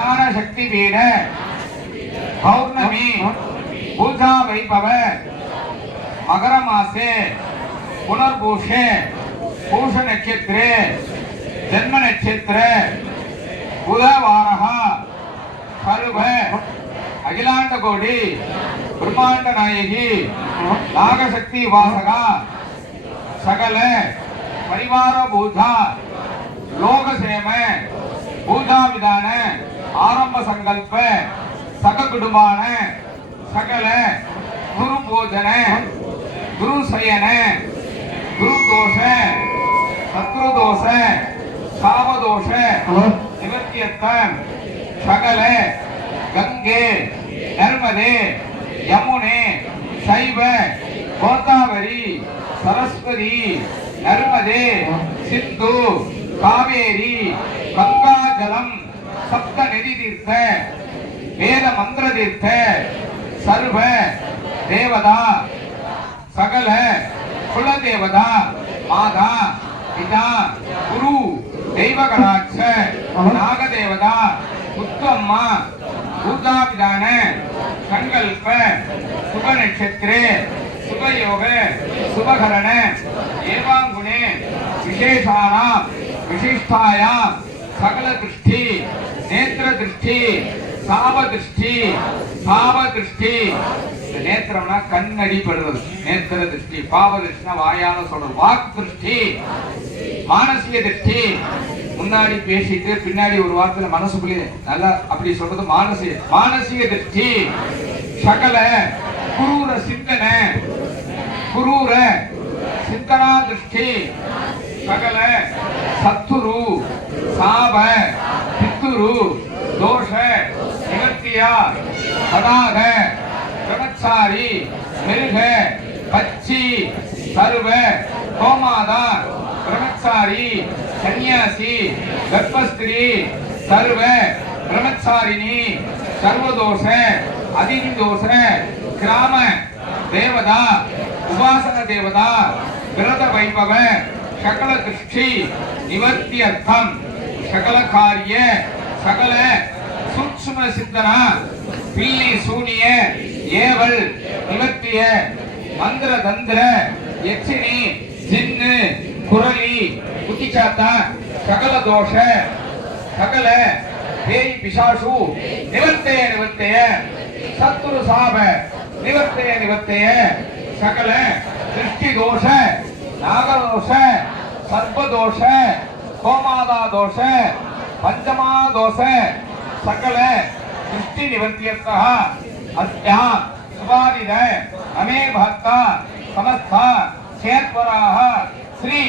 ஞானசக்தி பீட பௌர்ணமி. பூஜா வைபவ மகர மாசே புனர்பூஷே. பூஷ நட்சத்திரே. ஜென்ம நட்சத்திர. புதவாரகா. கருப அகிலாண்ட கோடி பிரம்மாண்ட நாயகி. நாகசக்தி வாசகா. சகல. பரிவார பூஜா. லோகசேம. பூஜா விதான ஆரம்ப சங்கல்ப சக குடும்பான சகல குரு போஜன குரு சயன குரு தோஷ சத்ரு தோஷ சாபதோஷ நிவர்த்தியத்தன் சகல கங்கே நர்மதே யமுனே சைவ கோதாவரி சரஸ்வதி நர்மதே சிந்து காவேரி கங்காஜலம் சப்த நெறி தீர்த்த வேத மந்திர தீர்த்த சர்வ தேவதா சகல குலதேவதா மாதா பிதா குரு தெய்வகடாட்ச நாகதேவதா உத்தம்மா பூதாபிதான சங்கல்ப சுப நட்சத்திரே சுபயோக சுபகரண ஏவாங்குணே விசேஷானாம் விசிஷ்டாயாம் சகல திருஷ்டி நேத்திர திருஷ்டி சாப திருஷ்டி பாவ திருஷ்டி இந்த நேத்திரம்னா கண் அடிபடுறது நேத்திர திருஷ்டி பாவ திருஷ்டினா வாயால சொல்றது. வாக்கு திருஷ்டி மானசீக திருஷ்டி முன்னாடி பேசிட்டு பின்னாடி ஒரு வார்த்தை மனசுக்குள்ளே நல்லா அப்படி சொல்றது மானசிக மானசீக திருஷ்டி சகல குரூர சிந்தனை குரூர சிந்தனா திருஷ்டி சகல சத்துரு சாப பித்துரு தோஷ நிவர்த்தியா சதாக பிரமச்சாரி மிருக பச்சி சர்வ கோமாதா பிரமச்சாரி சன்னியாசி கர்ப்பஸ்திரி சர்வ பிரமச்சாரிணி சர்வதோஷ அதிதோஷ கிராம தேவதா உபாசன தேவதா விரத வைபவ சகல திருஷ்டி நிவர்த்தி அர்த்தம் சகல காரிய சகல சூக்ஷ்ம சிந்தனா பில்லி சூனிய ஏவல் நிவர்த்திய மந்திர தந்திர யட்சினி ஜின்னு குரலி குட்டிச்சாத்தா சகல தோஷ சகல பேய் பிசாசு நிவர்த்தைய நிவர்த்தைய சத்துரு சாப நிவர்த்தைய நிவர்த்தைய சகல திருஷ்டி தோஷ நாகதோஷ சர்ப்பதோஷ கோமாதா தோஷ பஞ்சமா தோசை சகல திருஷ்டி நிவர்த்தியத்தः அஸ்யா சுபாதித அமே பக்தா சமஸ்தா சேத்வராக ஸ்ரீ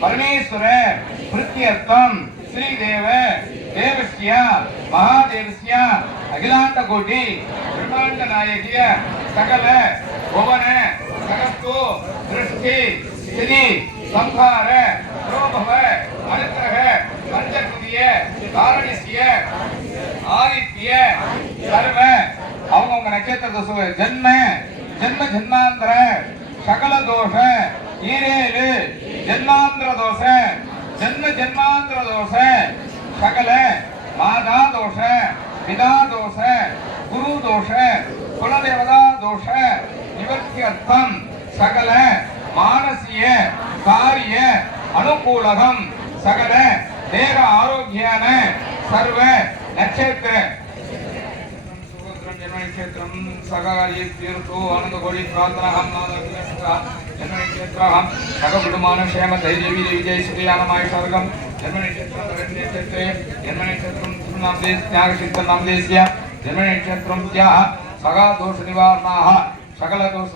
பரமேஸ்வர பிருத்தியர்த்தம் ஸ்ரீதேவ தேவசிய மகாதேவசிய அகிலாண்ட கோட்டி பிரம்மாண்ட நாயகிய சகல புவன சகஸ்து திருஷ்டி ஸ்திதி சம்ஹார ரோபவ அனுக்கிரக சர்வ. அவங்கவுங்க நட்சத்திர சொல்ல ஜென்ம ஜென்ம ஜென்மாந்திர சகல தோஷ ஈரேழு ஜென்மாந்திர தோஷ ஜென்ம ஜென்மாந்திர தோஷ சகல மாதா தோஷ பிதா தோஷ குரு தோஷ குலதேவதா தோஷ நிவர்த்தி அர்த்தம் சகல மானசிய காரிய அனுகூலகம் சகல தேக ஆரோக்கியான சர்வ நட்சத்திர క్షేత్రం సగాయీర్తో ఆనందగోళి ప్రార్థనాహం జన్మని క్షేత్రాహం సగకుటుంబాన క్షేమ దైదేవి విజయ శ్రీయానమాయ సర్గం జన్మని క్షేత్రం క్షేత్రే జన్మని క్షేత్రం జన్మని క్షేత్రం సగా దోష నివారణ సకల దోష